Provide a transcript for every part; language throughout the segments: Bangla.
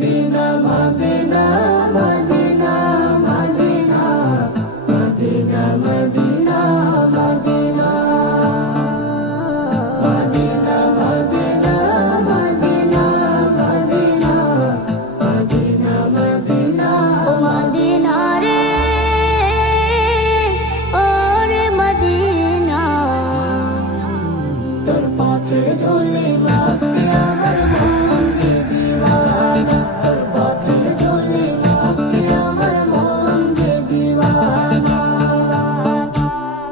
Medina Medina Medina Medina Medina Medina Medina Medina Medina Medina Medina Medina Medina ও মদিনা রে ও রে মদিনা তোর পথে ধুলি মাখতে আমার মন যে দিওয়ানা তোর পথে ধুলি মাখতে আমার মন যে দিওয়ানা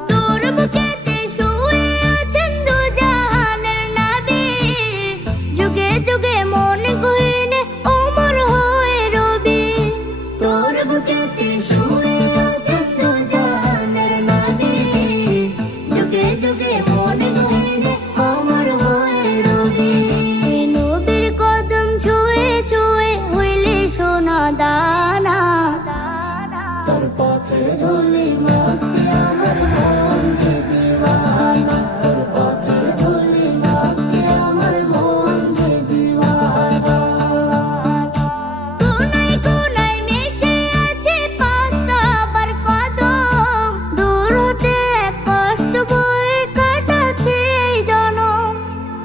তোর বুকেতে শুয়ে আছেন দু জাহানের নবী যুগে যুগে মন গহিনে ওমর হয়ে রবি তোর বুকেতে শুয়ে আছেন দু জাহানের নবী যুগে যুগে মন গহিনে অমর হয়ে রবি এই নবীর কদম ছুঁয়ে ছুঁয়ে হইলে সোনা দানা তোর পথে ধুলি মাখতে আমার মন যে দিওয়ানা তোর পথে ধুলি মাখতে আমার মন যে দিওয়ানা কোনায় কোনায় মিশে আছে পাক সাহাবার কদম দূর হতে এক কষ্ট বয়ে কাটাচ্ছে এই জনম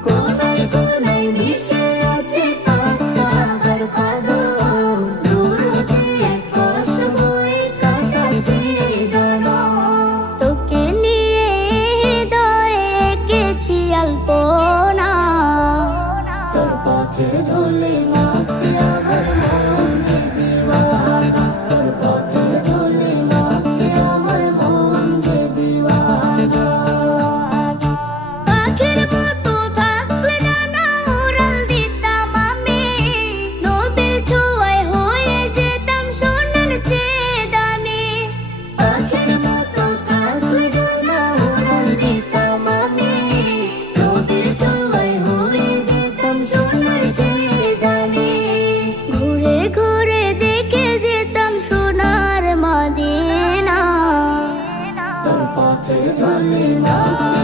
কোনায় কোনায় মিশে আছে পাক সাহাবার কদম দূর হতে এক কষ্ট বয়ে কাটাচ্ছে এই জনম তোকে নিয়ে হৃদয়ে এঁকেছি আলপনা তোর পথে ধুলি মাখতে আমার মন যে দিওয়ানা তোর পথে ধুলি মাখতে আমার মন যে দিওয়ানা পাখির মতো থাকলে ডানা উড়াল দিতাম আমি নবীর ছোঁয়ায় হয়ে যেতাম সোনার চেয়ে দামি পাখির মতো থাকলে ডানা উড়াল দিতাম আমি নবীর ছোঁয়ায় হয়ে যেতাম সোনার চেয়ে দামি ঘুরে ঘুরে দেখে যেতাম সোনার মদিনা তোর পথে ধুলি মাখতে